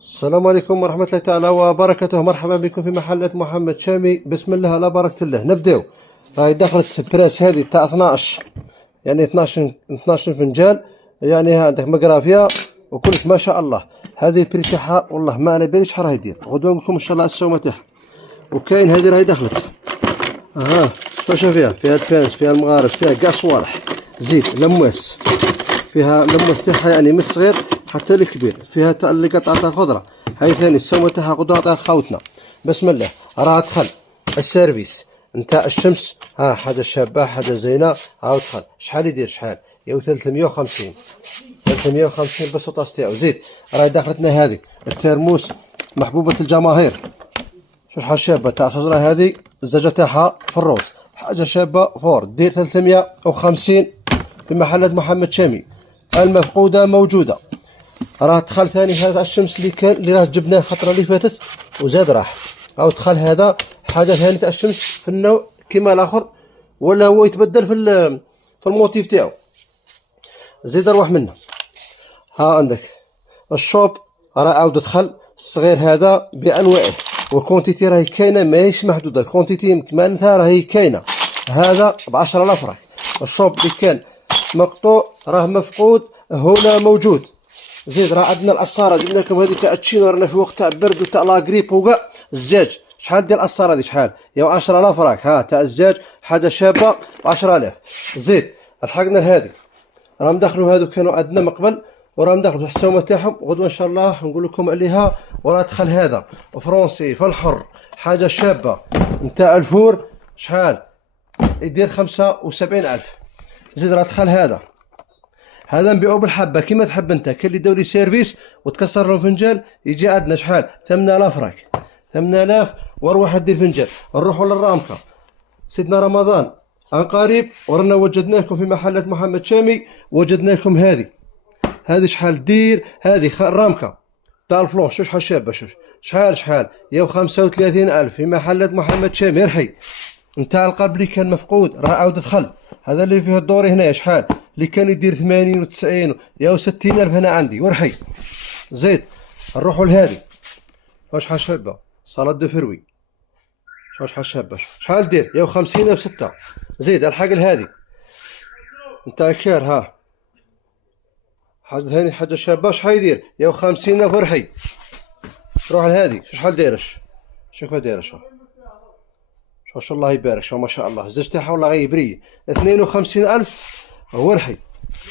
السلام عليكم ورحمة الله تعالى وبركاته. مرحبا بكم في محلة محمد شامي. بسم الله على بركة الله. نبداو. هاي دخلت براس هذه تاع 12، يعني 12 فنجان، يعني عندك مقرافية وكلش ما شاء الله. هذه البري تاعها والله ما على بالي شحال راهي دير، غدوة نقول لكم ان شاء الله السومة تاعها. وكاين هذه راهي دخلت، واش فيها البانس، فيها المغارس، فيها كاع صوالح، زيت، لمواس، فيها لمواس تاعها يعني من الصغير حتى الكبير، فيها تاع اللي قطعة تاع الخضرة. هاي ثاني السومة تاعها غدوة نعطيها لخاوتنا. بسم الله. راه دخل السيرفيس نتاع الشمس، حاجة شابة، حاجة زينة. دخل شحال يدير، شحال يا 350 بالسطاس تاعو. زيد راهي داخلتنا هذه الترموس محبوبة الجماهير. شوف شحال شابة تاع شجرة هذه، الزجاجة تاعها في الروز، حاجة شابة فور. دير 350 في محلة محمد شامي. المفقودة موجودة. راه دخل ثاني هذا الشمس اللي راه جبناه الخطرة اللي فاتت وزاد راح. دخل هذا حاجة ثانية تاع الشمس في النوع كيما الآخر، ولا هو يتبدل في الموتيف تاعو. زيد روح منه. عندك الشوب راه عاود دخل الصغير هذا بانواعه، والكونتيتي راهي كاينه ماهيش محدوده، الكونتيتي معناتها راهي كاينه. هذا ب10,000 راك. الشوب اللي كان مقطوع راه مفقود هنا موجود. زيد راه عندنا الأصارة، جبنا لكم هذه تاع التشينو، رانا في وقت تاع برد وتاع لاغريب وكاع. الزجاج شحال ديال الأصارة هذه، شحال يا 10,000 راك. تاع الزجاج حاجه شابه ب10,000. زيد لحقنا لهذه، راهم دخلوا هذو كانوا عندنا من قبل، وراهم دخلوا السومه تاعهم غدوه ان شاء الله نقول لكم عليها. وراه دخل هذا فرونسي في الحر، حاجه شابه نتاع الفور، شحال يدير 75,000. زيد راه دخل هذا نبيعو بالحبه كيما تحب انت. كاين اللي داولي سيرفيس وتكسر لهم فنجان يجي عندنا شحال 8,000 راك. 8,000 واروح دير فنجان. نروحوا للرامكه سيدنا رمضان عن قريب، ورانا وجدنا لكم في محلة محمد شامي. وجدنا لكم هذه شحال دير، هذه الرامكه تاع الفلون. شوف شحال شابه، شوف شحال يا 35,000 في محلة محمد شامي. رحي نتاع القلب اللي كان مفقود راه عاود دخل. هذا اللي فيه الدوري هنايا شحال اللي كان يدير 80 و90 يا 60,000 هنا عندي ورحي. زيد نروحوا لهذه، شحال شابه صالاد دو فروي. شوف شحال شابه، شحال دير يا 50,000 6. زيد الحق لهذه نتاع الكار، حاجه ثاني حاجه شابه، شحال يدير يا 50,000 ورحي. روح لهذه شحال دايرش، شوفها دايرش، شوف الله يبارك، شوف ما شاء الله الزج تاعها والله غير يبري. 52,000 ورحي.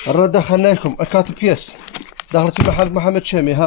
رانا دخلنا لكم 4 بياس، دخلت في محل محمد شامي.